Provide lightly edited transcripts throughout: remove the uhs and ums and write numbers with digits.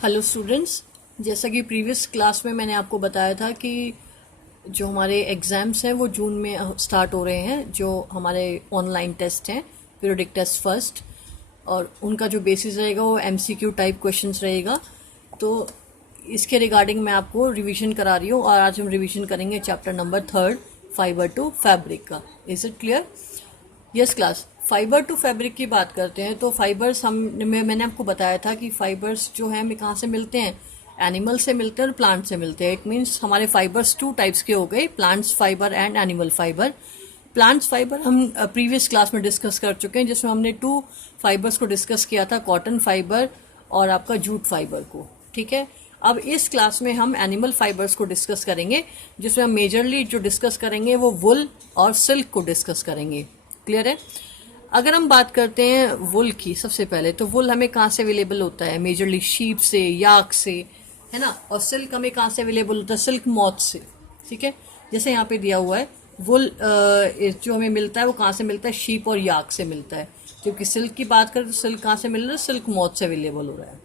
Hello students, जैसा कि previous class में मैंने आपको बताया था कि जो हमारे एग्ज़ाम्स हैं वो जून में स्टार्ट हो रहे हैं। जो हमारे ऑनलाइन टेस्ट हैं, पीरियोडिक टेस्ट फर्स्ट, और उनका जो बेसिस रहेगा वो एमसीक्यू टाइप क्वेश्चंस रहेगा। तो इसके रिगार्डिंग मैं आपको रिवीजन करा रही हूँ, और आज हम रिवीजन करेंगे chapter number 3 fibre to fabric का। Is it clear? Yes class. Fibre to fabric की बात करते हैं तो फाइबर्स मैंने आपको बताया था कि फाइबर्स जो है हमें कहाँ से मिलते हैं, एनिमल से मिलते हैं और प्लांट से मिलते हैं। इट मीन्स हमारे फाइबर्स टू टाइप्स के हो गए, plants fibre and animal fibre. Plants fibre हम प्रीवियस क्लास में डिस्कस कर चुके हैं, जिसमें हमने 2 फाइबर्स को डिस्कस किया था, कॉटन फाइबर और आपका जूट फाइबर को। ठीक है, अब इस क्लास में हम एनिमल फाइबर्स को डिस्कस करेंगे, जिसमें हम मेजरली जो डिस्कस करेंगे वो वुल और सिल्क को डिस्कस करेंगे। क्लियर है? अगर हम बात करते हैं वुल की, सबसे पहले तो वुल हमें कहाँ से अवेलेबल होता है? मेजरली शीप से, याक से, है ना। और सिल्क हमें कहाँ से अवेलेबल होता है? सिल्क मॉथ से। ठीक है, जैसे यहाँ पे दिया हुआ है वुल जो हमें मिलता है वो कहाँ से मिलता है? शीप और याक से मिलता है। जबकि सिल्क की बात करें तो सिल्क कहाँ से मिल रहा है? सिल्क मॉथ से अवेलेबल हो रहा है।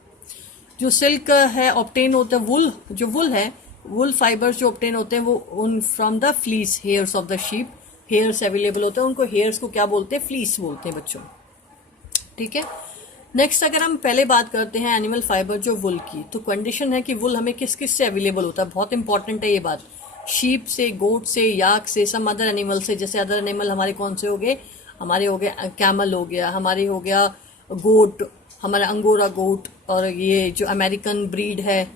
जो सिल्क है ऑब्टेन होता है, वुल जो वुल है, वुल फाइबर्स जो ऑब्टेन होते हैं वो उन from the fleece hairs of the sheep, hairs available होते हैं। उनको हेयर्स को क्या बोलते हैं? फ्लीस बोलते हैं बच्चों। ठीक है, नेक्स्ट अगर हम पहले बात करते हैं एनिमल फाइबर जो वुल की, तो कंडीशन है कि वुल हमें किस किस से अवेलेबल होता है। बहुत इंपॉर्टेंट है ये बात। शीप से, गोट से, याक से, सम अदर एनिमल से। जैसे अदर एनिमल हमारे कौन से हो गए? हमारे हो गया कैमल, हो गया हमारे, हो गया गोट, हमारा अंगोरा गोट, और ये जो अमेरिकन ब्रीड है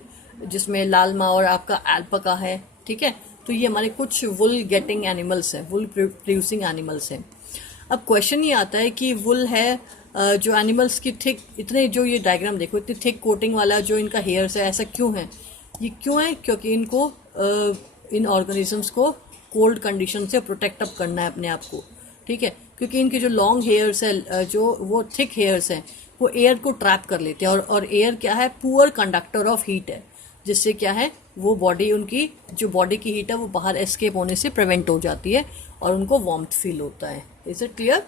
जिसमें लालमा और आपका अल्पाका है। ठीक है, तो ये हमारे कुछ वुल गेटिंग एनिमल्स हैं, वुल प्रोड्यूसिंग एनिमल्स हैं। अब क्वेश्चन ये आता है कि वुल है जो एनिमल्स की थिक, इतने जो ये डायग्राम देखो, इतनी थिक कोटिंग वाला जो इनका हेयर्स है, ऐसा क्यों है? ये क्यों है? क्योंकि इनको इन ऑर्गेनिजम्स को कोल्ड कंडीशन से प्रोटेक्ट अप करना है अपने आप को। ठीक है, क्योंकि इनके जो लॉन्ग हेयर्स है, जो वो थिक हेयर्स हैं, वो एयर को ट्रैप कर लेते हैं। और एयर क्या है? पुअर कंडक्टर ऑफ हीट है, जिससे क्या है, वो बॉडी, उनकी जो बॉडी की हीट है वो बाहर एस्केप होने से प्रिवेंट हो जाती है और उनको वार्मथ फील होता है। Is it clear?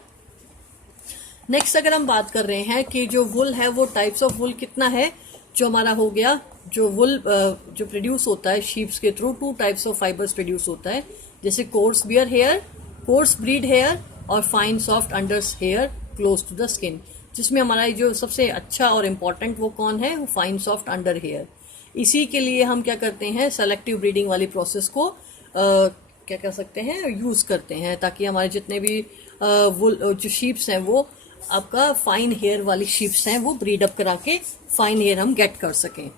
नेक्स्ट अगर हम बात कर रहे हैं कि जो वुल है वो टाइप्स ऑफ वुल कितना है, जो हमारा हो गया, जो वुल जो प्रोड्यूस होता है शीप्स के through, 2 types of fibres produce होता है। जैसे coarse beard hair, coarse breed hair, और fine soft unders hair close to the skin. जिसमें हमारा जो सबसे अच्छा और इम्पॉर्टेंट वो कौन है? वो फाइन सॉफ्ट अंडर हेयर। इसी के लिए हम क्या करते हैं? सेलेक्टिव ब्रीडिंग वाली प्रोसेस को क्या कर सकते हैं? यूज करते हैं, ताकि हमारे जितने भी वुल जो शीप्स हैं वो आपका फाइन हेयर वाली शीप्स हैं, वो ब्रीड अप करा के फाइन हेयर हम गेट कर सकें।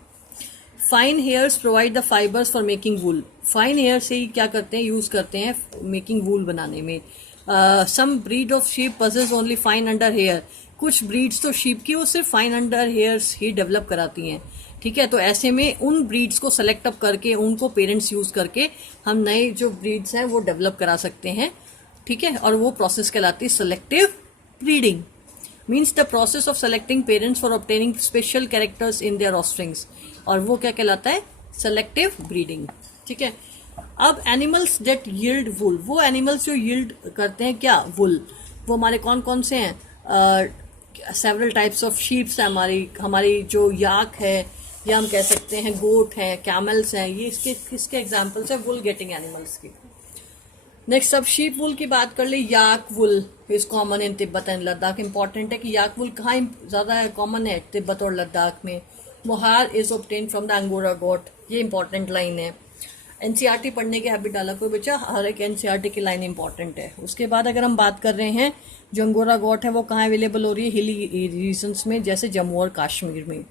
Fine hairs provide the fibres for making wool. Fine hair से ही क्या करते हैं? यूज करते हैं मेकिंग वूल बनाने में। Some breed of sheep possess only fine under hair. कुछ ब्रीड्स तो शीप की वो सिर्फ फाइन अंडर हेयर्स ही डेवलप कराती हैं। ठीक है, तो ऐसे में उन ब्रीड्स को सेलेक्ट अप करके, उनको पेरेंट्स यूज करके हम नए जो ब्रीड्स हैं वो डेवलप करा सकते हैं। ठीक है, और वो प्रोसेस कहलाती है selective breeding. Means the process of selecting parents for obtaining special characters in their offsprings, और वो क्या कहलाता है? Selective breeding. ठीक है, अब एनिमल्स डेट यील्ड वुल, वो एनिमल्स जो यील्ड करते हैं क्या? वुल। वो हमारे कौन कौन से हैं? सेवरल टाइप्स ऑफ शीप्स है, हमारी जो याक है, या हम कह सकते हैं गोट हैं, कैमल्स हैं। ये इसके एग्जाम्पल्स है वुल गेटिंग एनिमल्स की। नेक्स्ट अब शीप वुल की बात कर ली। Yak wool is common in Tibet and Ladakh. Important है कि याक वुल कहाँ ज्यादा कॉमन है? तिब्बत और लद्दाख में। Mohair is obtain from the angora goat. ये इंपॉर्टेंट लाइन है। एनसीईआरटी पढ़ने के हैबिट डाला कोई बच्चा, हर एक एनसीईआरटी की लाइन इंपॉर्टेंट है। उसके बाद अगर हम बात कर रहे हैं, जो अंगोरा गोट है वो कहाँ अवेलेबल हो रही है? हिली रीजन्स में, जैसे जम्मू और कश्मीर में।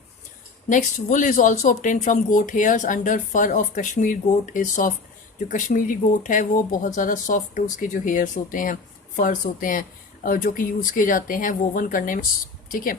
Next, wool is also obtain from goat hairs under fur of Kashmir goat is soft. जो कश्मीरी गोट है वो बहुत ज़्यादा सॉफ्ट, उसके जो हेयर्स होते हैं, फर्स होते हैं, जो कि यूज़ किए जाते हैं वोवन करने में। ठीक है,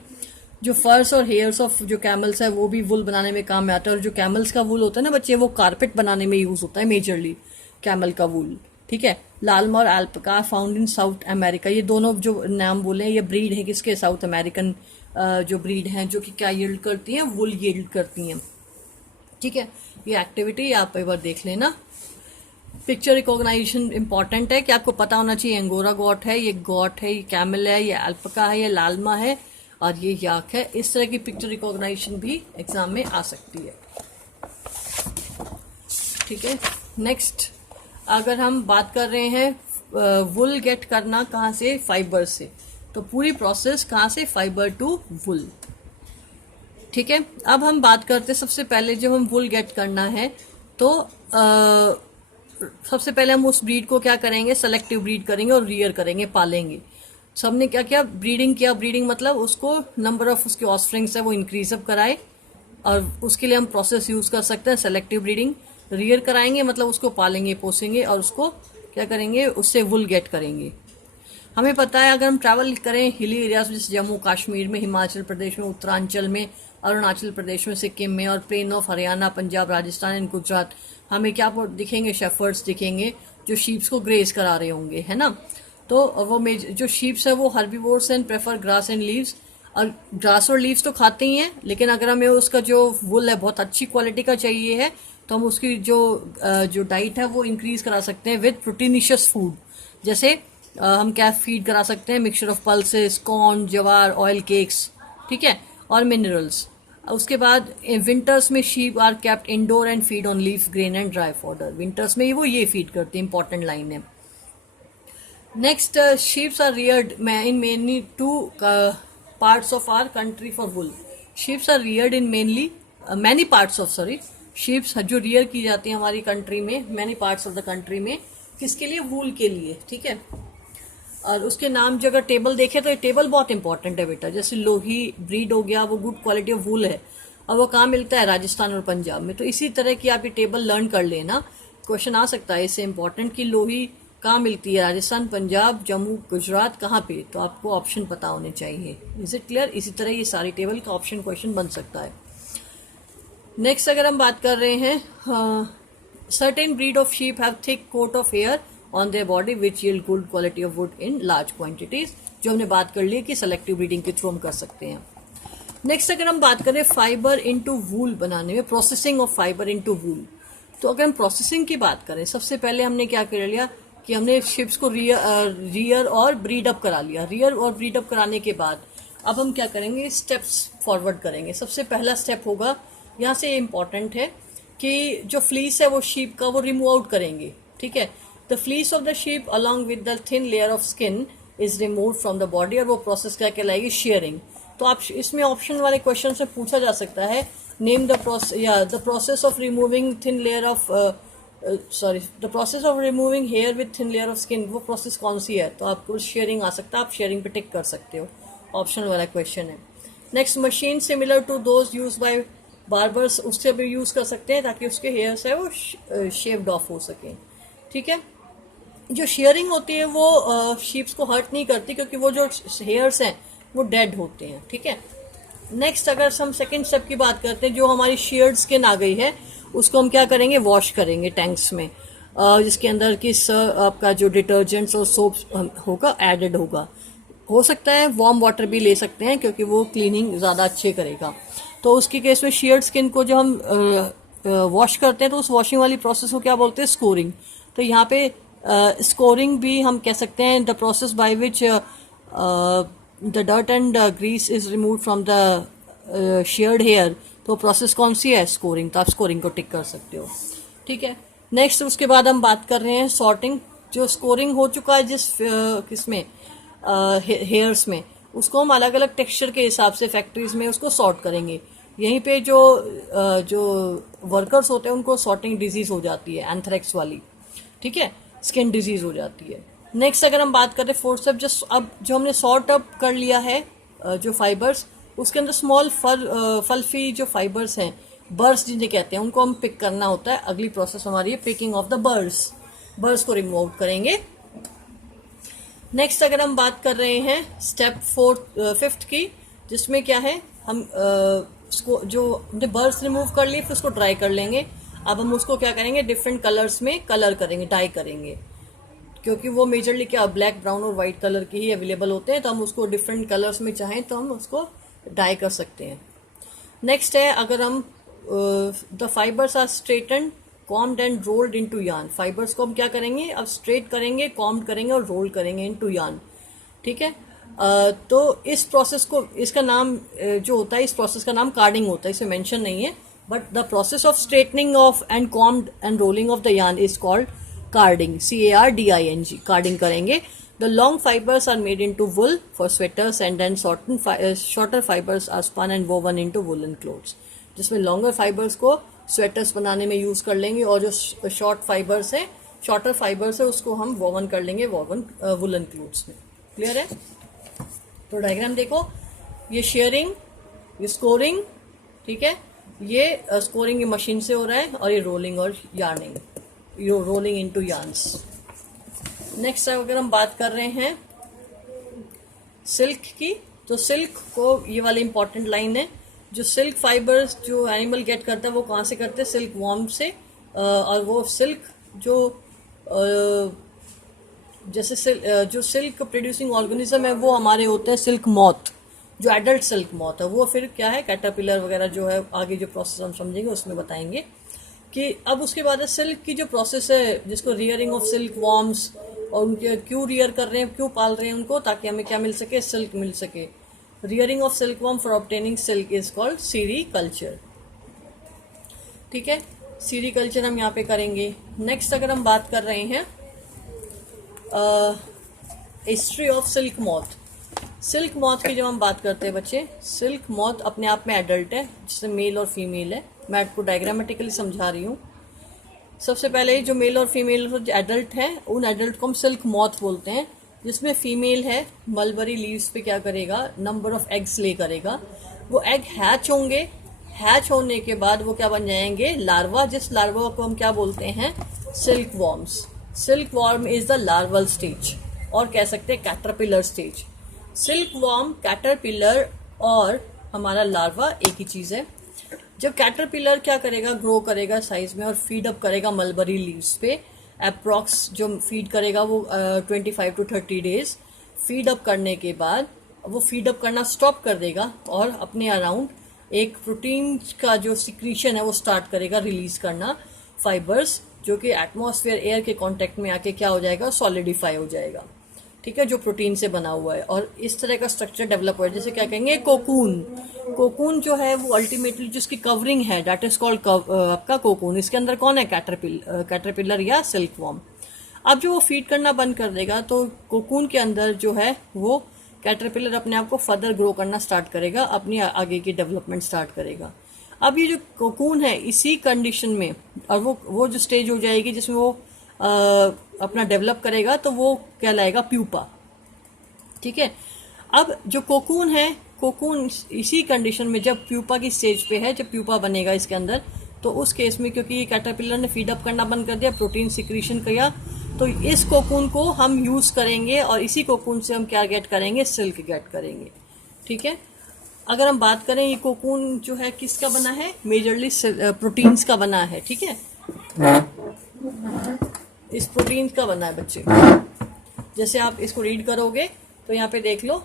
जो फर्स और हेयर्स ऑफ जो कैमल्स है वो भी वुल बनाने में काम में आता है। और जो कैमल्स का वुल होता है ना बच्चे, वो कारपेट बनाने में यूज़ होता है मेजरली, कैमल का वुल। ठीक है, लालमा और alpaca found in south America. ये दोनों जो नाम बोले, ये ब्रीड है किसके? साउथ अमेरिकन जो ब्रीड हैं, जो कि क्या यील्ड करती हैं? वुल यील्ड करती हैं। ठीक है, ये एक्टिविटी आप एक बार देख लेना। पिक्चर रिकॉग्नाइजेशन इंपॉर्टेंट है कि आपको पता होना चाहिए अंगोरा गॉट है, ये गॉट है, ये कैमल है, ये अल्पाका है, ये लालमा है, और ये याक है। इस तरह की पिक्चर रिकॉग्नाइजेशन भी एग्जाम में आ सकती है। ठीक है, नेक्स्ट अगर हम बात कर रहे हैं वुल गेट करना कहाँ से, फाइबर से, तो पूरी प्रोसेस कहाँ से, फाइबर टू वुल। ठीक है, अब हम बात करते हैं सबसे पहले जब हम वुल गेट करना है तो सबसे पहले हम उस ब्रीड को क्या करेंगे, सेलेक्टिव ब्रीड करेंगे और रियर करेंगे, पालेंगे। सबने क्या किया, ब्रीडिंग किया। ब्रीडिंग मतलब उसको नंबर ऑफ उसके ऑफस्प्रिंग्स है वो इंक्रीज अप कराए, और उसके लिए हम प्रोसेस यूज कर सकते हैं सेलेक्टिव ब्रीडिंग। रियर कराएंगे मतलब उसको पालेंगे पोसेंगे और उसको क्या करेंगे, उससे वुल गेट करेंगे। हमें पता है अगर हम ट्रैवल करें हिली एरियाज जैसे जम्मू कश्मीर में, हिमाचल प्रदेश में, उत्तरांचल में, अरुणाचल प्रदेश में, सिक्किम में, और plain of Haryana, Punjab, Rajasthan and Gujarat, हमें क्या दिखेंगे, शेफर्ड्स दिखेंगे जो शीप्स को ग्रेज करा रहे होंगे, है ना। तो वो जो शीप्स है वो herbivores and prefer grass and leaves, और ग्रास और लीव्स तो खाते ही हैं, लेकिन अगर हमें उसका जो वुल है बहुत अच्छी क्वालिटी का चाहिए है तो हम उसकी जो डाइट है वो इंक्रीज करा सकते हैं विद प्रोटीनिशियस फूड। जैसे हम क्या फीड करा सकते हैं, mixture of pulses, corn, jowar, oil cakes, ठीक है, और मिनरल्स। उसके बाद विंटर्स में sheep are kept indoor and feed on leaf, grain and dry fodder. Winters में वो ये फीड करती है, इंपॉर्टेंट लाइन है। Next, sheeps are reared in mainly two parts of our country for wool. Sheeps are reared in mainly many parts of, sorry, sheeps जो rear की जाती है हमारी कंट्री में, many parts of the country में, किसके लिए, वूल के लिए। ठीक है, और उसके नाम जो अगर टेबल देखे तो ये टेबल बहुत इंपॉर्टेंट है बेटा। जैसे लोही ब्रीड हो गया, वो गुड क्वालिटी ऑफ वूल है, और वो कहाँ मिलता है, राजस्थान और पंजाब में। तो इसी तरह की आप ये टेबल लर्न कर लेना, क्वेश्चन आ सकता है इससे इंपॉर्टेंट कि लोही कहाँ मिलती है, राजस्थान, पंजाब, जम्मू, गुजरात, कहाँ पे, तो आपको ऑप्शन पता होने चाहिए। Is it clear. इसी तरह ये सारी टेबल का ऑप्शन क्वेश्चन बन सकता है। नेक्स्ट अगर हम बात कर रहे हैं, certain breed of sheep have thick coat of hair on their body which yield good quality of wood in large quantities, जो हमने बात कर ली कि सेलेक्टिव ब्रीडिंग के थ्रू हम कर सकते हैं। नेक्स्ट अगर हम बात करें फाइबर इनटू वूल बनाने में, प्रोसेसिंग ऑफ फाइबर इनटू वूल, तो अगर हम प्रोसेसिंग की बात करें, सबसे पहले हमने क्या कर लिया कि हमने शिप्स को रियर और ब्रीड अप करा लिया। रियर और ब्रीड अप कराने के बाद अब हम क्या करेंगे, स्टेप्स फॉरवर्ड करेंगे। सबसे पहला स्टेप होगा, यहाँ से इम्पॉर्टेंट है कि जो फ्लीस है वो शीप का वो रिमूव आउट करेंगे। ठीक है, the fleece of the sheep along with the thin layer of skin is remove from the body, और वो प्रोसेस क्या कहलाएगी, शेयरिंग। तो आप इसमें ऑप्शन वाले क्वेश्चन से पूछा जा सकता है, नेम द प्रोसेस, या the process of removing thin layer of the process of removing here with thin layer of skin, वो प्रोसेस कौन सी है, तो आपको शेयरिंग आ सकता है, आप शेयरिंग पे टिक कर सकते हो, ऑप्शन वाला क्वेश्चन है। Next, machine similar to those use by barbers, उससे भी यूज कर सकते हैं ताकि उसके हेयर्स है वो शेव्ड ऑफ हो सके। ठीक है, जो शेयरिंग होती है वो शीप्स को हर्ट नहीं करती, क्योंकि वो जो हेयर्स हैं वो डेड होते हैं। ठीक है, नेक्स्ट अगर हम सेकंड स्टेप की बात करते हैं, जो हमारी शेयर्ड स्किन आ गई है उसको हम क्या करेंगे, वॉश करेंगे टैंक्स में, जिसके अंदर की आपका जो डिटर्जेंट्स और सोप होगा एडेड होगा। हो सकता है वार्म वाटर भी ले सकते हैं क्योंकि वो क्लीनिंग ज़्यादा अच्छे करेगा। तो उसकी केस में शेयर्ड स्किन को जो हम वॉश करते हैं तो उस वॉशिंग वाली प्रोसेस को क्या बोलते हैं, स्कोरिंग। तो यहाँ पे स्कोरिंग भी हम कह सकते हैं, the process by which the dirt and grease is remove from the sheared hair. तो प्रोसेस कौन सी है, स्कोरिंग। तो आप स्कोरिंग को टिक कर सकते हो। ठीक है, नेक्स्ट उसके बाद हम बात कर रहे हैं सॉर्टिंग। जो स्कोरिंग हो चुका है जिस किसमें हेयर्स में, उसको हम अलग अलग टेक्सचर के हिसाब से फैक्ट्रीज में उसको सॉर्ट करेंगे। यहीं पे जो वर्कर्स होते हैं उनको सॉर्टिंग डिजीज हो जाती है, एंथ्रेक्स वाली। ठीक है, स्किन डिजीज हो जाती है। नेक्स्ट अगर हम बात करें फोर्थ स्टेप, अब जो हमने सॉर्ट अप कर लिया है जो फाइबर्स, उसके अंदर स्मॉल फल्फी जो फाइबर्स हैं, बर्स जिन्हें कहते हैं, उनको हम पिक करना होता है। अगली प्रोसेस हमारी है पिकिंग ऑफ द बर्स को रिमूव आउट करेंगे। नेक्स्ट अगर हम बात कर रहे हैं स्टेप फिफ्थ की, जिसमें क्या है, हम जो हमने बर्स रिमूव कर लिए फिर उसको ड्राई कर लेंगे। अब हम उसको क्या करेंगे, डिफरेंट कलर्स में कलर करेंगे, डाई करेंगे, क्योंकि वो मेजरली क्या ब्लैक, ब्राउन और वाइट कलर के ही अवेलेबल होते हैं। तो हम उसको डिफरेंट कलर्स में चाहें तो हम उसको डाई कर सकते हैं। नेक्स्ट है, अगर हम the fibres are straightened, combed and rolled into yarn. Fibres को हम क्या करेंगे, अब स्ट्रेट करेंगे, कॉम्ड करेंगे और रोल करेंगे इनटू यार्न। ठीक है, तो इस प्रोसेस को, इसका नाम जो होता है, इस प्रोसेस का नाम कार्डिंग होता है, इसे मेंशन नहीं है, but the process of straightening of and combed and rolling of the yarn is called carding, CARDING, carding करेंगे. The long fibres are made into wool for sweaters and then shorter fibres are spun and woven into woollen clothes, जिसमें longer fibres को sweaters बनाने में use कर लेंगे और जो shorter fibres है उसको हम वोवन कर लेंगे वुलन क्लोथ्स में. क्लियर है? तो डायग्राम देखो, ये शेयरिंग, ये स्कोरिंग, ठीक है, ये स्कोरिंग की मशीन से हो रहा है, और ये रोलिंग और यार्निंग, ये रोलिंग इनटू यार्न्स. नेक्स्ट अगर हम बात कर रहे हैं सिल्क की, तो सिल्क को, ये वाली इंपॉर्टेंट लाइन है, जो सिल्क फाइबर्स जो एनिमल गेट करता है वो कहाँ से करते हैं? सिल्क वॉर्म से. और वो सिल्क जो जो सिल्क प्रोड्यूसिंग ऑर्गेनिज्म है वो हमारे होते हैं सिल्क मॉथ, जो एडल्ट सिल्क मॉथ है. वो फिर क्या है, कैटरपिलर वगैरह जो है, आगे जो प्रोसेस हम समझेंगे उसमें बताएंगे. कि अब उसके बाद सिल्क की जो प्रोसेस है, जिसको रियरिंग ऑफ सिल्क वॉर्म्स, और उनके क्यों रियर कर रहे हैं, क्यों पाल रहे हैं उनको, ताकि हमें क्या मिल सके? सिल्क मिल सके. Rearing of silk worm for obtaining silk is called sericulture. ठीक है, सीरीकल्चर हम यहाँ पे करेंगे. नेक्स्ट अगर हम बात कर रहे हैं history of silk moth. Silk moth की जब हम बात करते हैं बच्चे, सिल्क मॉथ अपने आप में एडल्ट है, जिसमें मेल और फीमेल है. मैं आपको डायग्रामेटिकली समझा रही हूँ. सबसे पहले जो मेल और फीमेल जो एडल्ट हैं, उन एडल्ट को हम सिल्क मॉथ बोलते हैं. जिसमें फीमेल है, मलबरी लीव्स पे क्या करेगा? नंबर ऑफ एग्स ले करेगा. वो एग हैच होंगे. हैच होने के बाद वो क्या बन जाएंगे? लार्वा. जिस लार्वा को हम क्या बोलते हैं? Silk worms. Silk worm is the larval stage, और कह सकते हैं caterpillar stage. Silk worm, caterpillar और हमारा लार्वा एक ही चीज है. जब कैटरपिलर क्या करेगा? ग्रो करेगा साइज में और फीड अप करेगा मलबरी लीव्स पे. अप्रॉक्स जो फीड करेगा वो 25 to 30 डेज. फीड अप करने के बाद वो फीड अप करना स्टॉप कर देगा और अपने अराउंड एक प्रोटीन का जो सिक्रीशन है वो स्टार्ट करेगा रिलीज करना, फाइबर्स, जो कि एटमॉस्फेयर एयर के कांटेक्ट में आके क्या हो जाएगा? सॉलिडिफाई हो जाएगा. ठीक है, जो प्रोटीन से बना हुआ है. और इस तरह का स्ट्रक्चर डेवलप हुआ है, जैसे क्या कहेंगे? कोकून. कोकून जो है वो अल्टीमेटली जिसकी कवरिंग है, दैट इज कॉल्ड आपका कोकून. इसके अंदर कौन है? कैटरपिलर या सिल्क वॉर्म. अब जो वो फीड करना बंद कर देगा तो कोकून के अंदर जो है वो कैटरपिलर अपने आप को फर्दर ग्रो करना स्टार्ट करेगा, अपनी आगे की डेवलपमेंट स्टार्ट करेगा. अब ये जो कोकून है, इसी कंडीशन में, और वो जो स्टेज हो जाएगी जिसमें वो अपना डेवलप करेगा, तो वो कहलाएगा प्यूपा. ठीक है. अब जो कोकून है, कोकून इसी कंडीशन में जब प्यूपा की स्टेज पे है, जब प्यूपा बनेगा इसके अंदर, तो उस केस में क्योंकि कैटरपिलर ने फीड अप करना बंद कर दिया, प्रोटीन सिक्रीशन किया, तो इस कोकून को हम यूज करेंगे और इसी कोकून से हम क्या गेट करेंगे? सिल्क गेट करेंगे. ठीक है. अगर हम बात करें, ये कोकून जो है किसका बना है? मेजरली प्रोटीन्स का बना है. ठीक है, इस प्रोटीन का बना है बच्चे. जैसे आप इसको रीड करोगे तो यहाँ पे देख लो,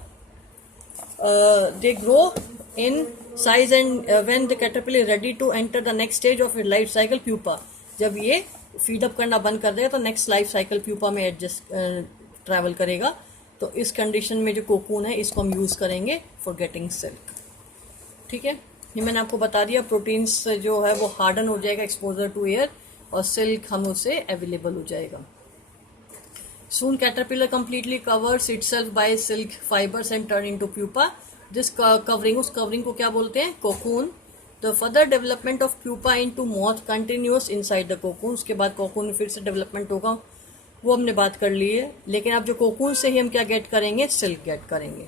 they grow in size and when the caterpillar ready to enter the next stage of life cycle pupa. जब ये फीड अप करना बंद कर देगा तो नेक्स्ट लाइफ साइकिल प्यूपा में एडजस्ट ट्रैवल करेगा. तो इस कंडीशन में जो कोकून है इसको हम यूज करेंगे फॉर गेटिंग सिल्क. ठीक है, ये मैंने आपको बता दिया. प्रोटीन्स जो है वो हार्डन हो जाएगा एक्सपोजर टू एयर, और सिल्क हम उसे अवेलेबल हो जाएगा. Soon caterpillar completely covers itself by silk fibers and turn into pupa. This covering, उस covering को क्या बोलते हैं? cocoon. The further development of pupa into moth continues inside the cocoon. उसके बाद cocoon में फिर से development होगा, वो हमने बात कर ली है. लेकिन अब जो cocoon से ही हम क्या get करेंगे? silk get करेंगे.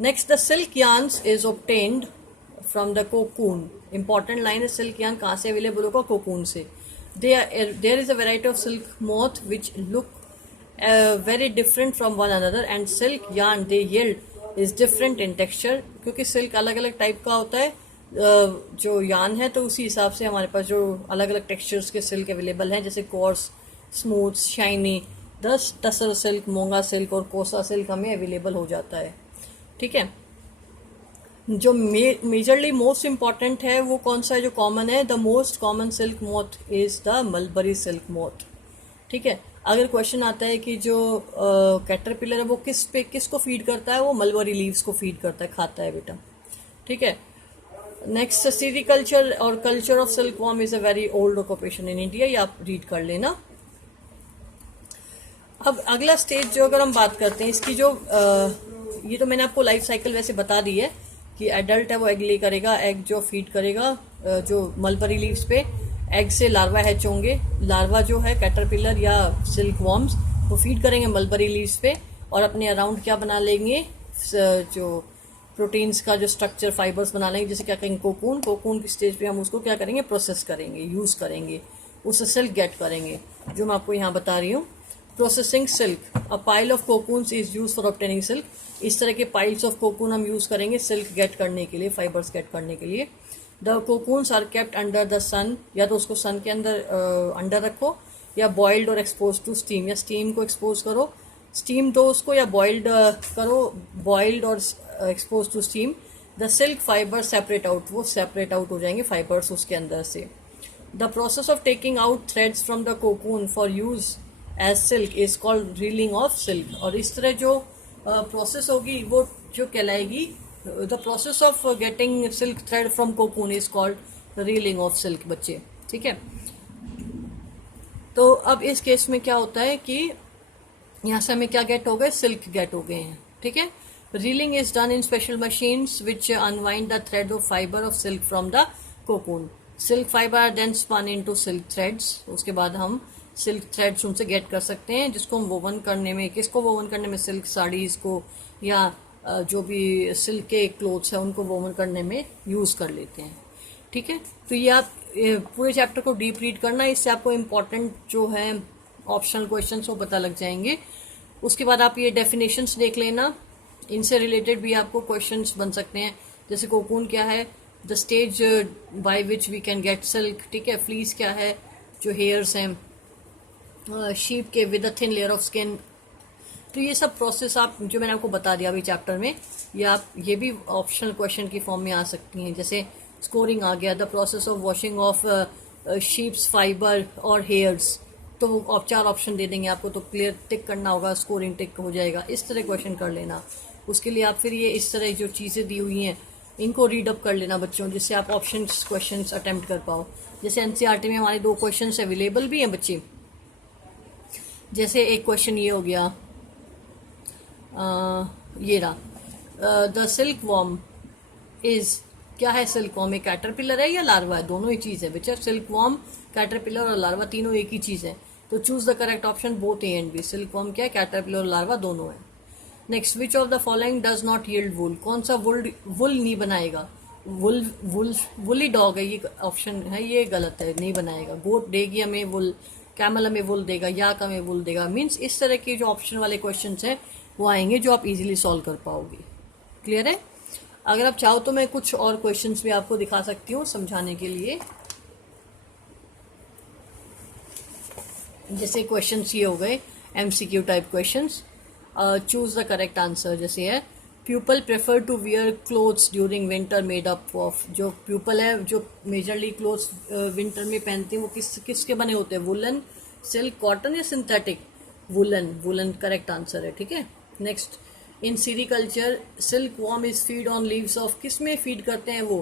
Next, the silk yarns is obtained from the cocoon. Important line है, silk yarn कहाँ से available होगा? cocoon से. There is a variety of silk moth which look very different from one another, and silk yarn they yield is different in texture. क्योंकि silk अलग अलग type का होता है जो यार्न है, तो उसी हिसाब से हमारे पास जो अलग अलग टेक्सचर्स के सिल्क अवेलेबल हैं, जैसे coarse, smooth, shiny, tussar silk, muga silk और कोसा सिल्क हमें अवेलेबल हो जाता है. ठीक है. जो मेजरली मोस्ट इम्पॉर्टेंट है वो कौन सा है जो कॉमन है? The most common silk moth is the mulberry silk moth. ठीक है. अगर क्वेश्चन आता है कि जो कैटरपिलर है वो किसको फीड करता है, वो मलबरी लीव्स को फीड करता है, खाता है बेटा, ठीक है। नेक्स्ट, सेरिकल्चर और culture of silk worm is a very old occupation in India, ये आप रीड कर लेना। अब अगला स्टेज जो अगर हम बात करते हैं इसकी, जो ये तो मैंने आपको लाइफ साइकिल वैसे बता दी है कि एडल्ट है वो एग ले करेगा, एग जो फीड करेगा जो मलबरी लीव्स पे, एग से लार्वा हैच होंगे, लार्वा जो है कैटरपिलर या सिल्क वॉर्म्स वो फीड करेंगे मलबरी लीव्स पे और अपने अराउंड क्या बना लेंगे, जो प्रोटीन्स का जो स्ट्रक्चर, फाइबर्स बना लेंगे, जैसे क्या करेंगे कोकून, कोकून की स्टेज पे हम उसको क्या करेंगे, प्रोसेस करेंगे, यूज करेंगे, उससे सिल्क गेट करेंगे, जो मैं आपको यहाँ बता रही हूँ। Processing silk, a pile of cocoons is use for obtaining silk, इस तरह के पाइल्स ऑफ कोकून हम यूज करेंगे सिल्क गेट करने के लिए, फाइबर्स गेट करने के लिए। The cocoons are kept under the sun, या तो उसको सन के अंदर अंडर रखो, या बॉइल्ड और एक्सपोज टू स्टीम, या स्टीम को एक्सपोज करो, स्टीम दो उसको, या बॉइल्ड करो, बॉइल्ड और expose to steam. The silk fibre separate out, वो सेपरेट आउट हो जाएंगे फाइबर्स उसके अंदर से। The process of taking out threads from the cocoon for use as silk is called reeling of silk, और इस तरह जो प्रोसेस होगी वो जो कहलाएगी, the process of getting silk thread from cocoon is called reeling of silk बच्चे, ठीक है। तो अब इस केस में क्या होता है कि यहाँ से हमें क्या गेट हो गए, सिल्क गेट हो गए हैं, ठीक है। Reeling is done in special machines which unwind the thread of fibre of silk from the cocoon, silk fibre are then spun into silk threads, उसके बाद हम सिल्क थ्रेड्स उनसे गेट कर सकते हैं, जिसको हम वोवन करने में, किसको वोवन करने में, सिल्क साड़ीज को या जो भी सिल्क के क्लोथ्स हैं उनको वोवन करने में यूज कर लेते हैं, ठीक है। तो ये आप पूरे चैप्टर को डीप रीड करना, इससे आपको इम्पोर्टेंट जो है ऑप्शनल क्वेश्चंस वो पता लग जाएंगे। उसके बाद आप ये डेफिनेशंस देख लेना, इनसे रिलेटेड भी आपको क्वेश्चंस बन सकते हैं, जैसे कोकून क्या है, the stage by which we can get silk, ठीक है। फ्लीस क्या है, जो हेयर्स हैं शीप के with a thin layer of skin. तो ये सब प्रोसेस आप जो मैंने आपको बता दिया अभी चैप्टर में, ये भी ऑप्शनल क्वेश्चन की फॉर्म में आ सकती हैं। जैसे स्कोरिंग आ गया, the process of washing of sheeps fibre और हेयर्स, तो वो 4 ऑप्शन दे देंगे आपको, तो क्लियर टिक करना होगा, स्कोरिंग टिक हो जाएगा, इस तरह क्वेश्चन कर लेना। उसके लिए आप फिर ये इस तरह जो चीज़ें दी हुई हैं इनको रीड अप कर लेना बच्चों, जिससे आप ऑप्शन क्वेश्चन अटेम्प्ट कर पाओ। जैसे एनसीईआरटी में हमारे 2 क्वेश्चन अवेलेबल भी हैं बच्चे, जैसे एक क्वेश्चन ये हो गया, ये रहा, द सिल्क वॉर्म इज, क्या है सिल्क वॉर्म, एक कैटरपिलर है या लार्वा है, दोनों ही चीज़ है बच्चा, सिल्क वॉर्म, कैटरपिलर और लार्वा तीनों एक ही चीज़ है, तो choose the correct option both A and B. Silkworm क्या है, कैटरपिलर और लार्वा दोनों है। Next, which of the following does not yield wool, कौन सा वुल नहीं बनाएगा, वुली डॉग है, ये ऑप्शन है, ये गलत है, नहीं बनाएगा। गोट देगी हमें वुल, कैमल हमें वुल देगा, याक हमें वुल देगा, मीन्स इस तरह के जो ऑप्शन वाले क्वेश्चन हैं वो आएंगे जो आप इजीली सॉल्व कर पाओगे। क्लियर है? अगर आप चाहो तो मैं कुछ और क्वेश्चंस भी आपको दिखा सकती हूँ समझाने के लिए। जैसे क्वेश्चंस ये हो गए MCQ type questions, choose the correct answer. जैसे है, people prefer to wear clothes during winter made up of, जो प्यूपल है जो मेजरली क्लोथ्स विंटर में पहनते हैं वो किसके बने होते हैं, वुलन, सिल्क, कॉटन या सिंथेटिक, वुलन करेक्ट आंसर है, ठीक है। Next, in sericulture silk worm is feed on leaves of, किस में फीड करते हैं वो,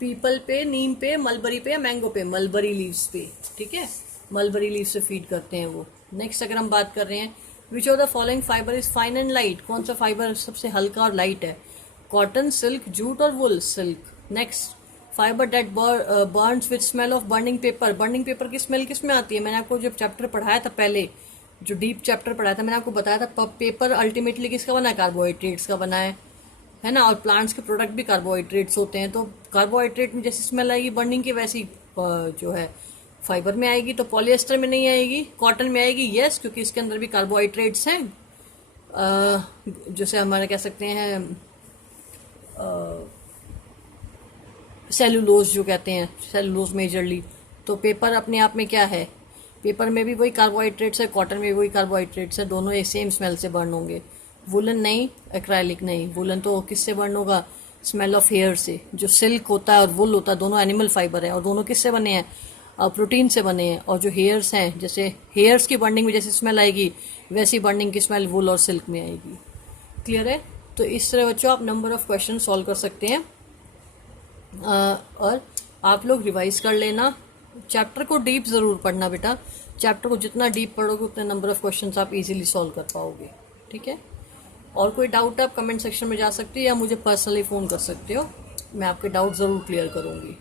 पीपल पे, नीम पे, मलबरी पे या मैंगो पे, मलबरी लीव्स पे, ठीक है, मलबरी लीव से फीड करते हैं वो। नेक्स्ट अगर हम बात कर रहे हैं, विच of the following fibre is fine and light, कौन सा फाइबर सबसे हल्का और लाइट है, कॉटन, सिल्क, जूट और wool, silk. Next, fibre that burns with smell of burning paper, burning paper की स्मेल किस में आती है, मैंने आपको जब चैप्टर पढ़ाया था पहले, जो डीप चैप्टर पढ़ाया था मैंने आपको बताया था, पेपर अल्टीमेटली किसका बना है, कार्बोहाइड्रेट्स का बना है ना, और प्लांट्स के प्रोडक्ट भी कार्बोहाइड्रेट्स होते हैं, तो कार्बोहाइड्रेट में जैसी स्मेल आएगी बर्निंग की वैसी जो है फाइबर में आएगी। तो पॉलिएस्टर में नहीं आएगी, कॉटन में आएगी, यस, क्योंकि इसके अंदर भी कार्बोहाइड्रेट्स हैं, जैसे हमारे कह सकते हैं सेलुलोज जो कहते हैं, सेलुलोज मेजरली। तो पेपर अपने आप में क्या है, पेपर में भी वही कार्बोहाइड्रेट्स है, कॉटन में भी वही कार्बोहाइड्रेट्स है, दोनों एक सेम स्मेल से बर्न होंगे। वुलन नहीं, एक्राइलिक नहीं, वुलन तो किससे बर्न होगा, स्मेल ऑफ हेयर से। जो सिल्क होता है और वुल होता है दोनों एनिमल फाइबर है, और दोनों किससे बने हैं, प्रोटीन से बने हैं, और जो हेयर्स हैं, जैसे हेयर्स की बॉन्डिंग में जैसी स्मेल आएगी वैसी बॉन्डिंग की स्मेल वूल और सिल्क में आएगी। क्लियर है? तो इस तरह बच्चों आप नंबर ऑफ क्वेश्चन सॉल्व कर सकते हैं। और आप लोग रिवाइज कर लेना, चैप्टर को डीप ज़रूर पढ़ना बेटा। चैप्टर को जितना डीप पढ़ोगे उतने नंबर ऑफ क्वेश्चंस आप इजीली सॉल्व कर पाओगे। ठीक है? और कोई डाउट आप कमेंट सेक्शन में जा सकते हो या मुझे पर्सनली फ़ोन कर सकते हो, मैं आपके डाउट ज़रूर क्लियर करूँगी।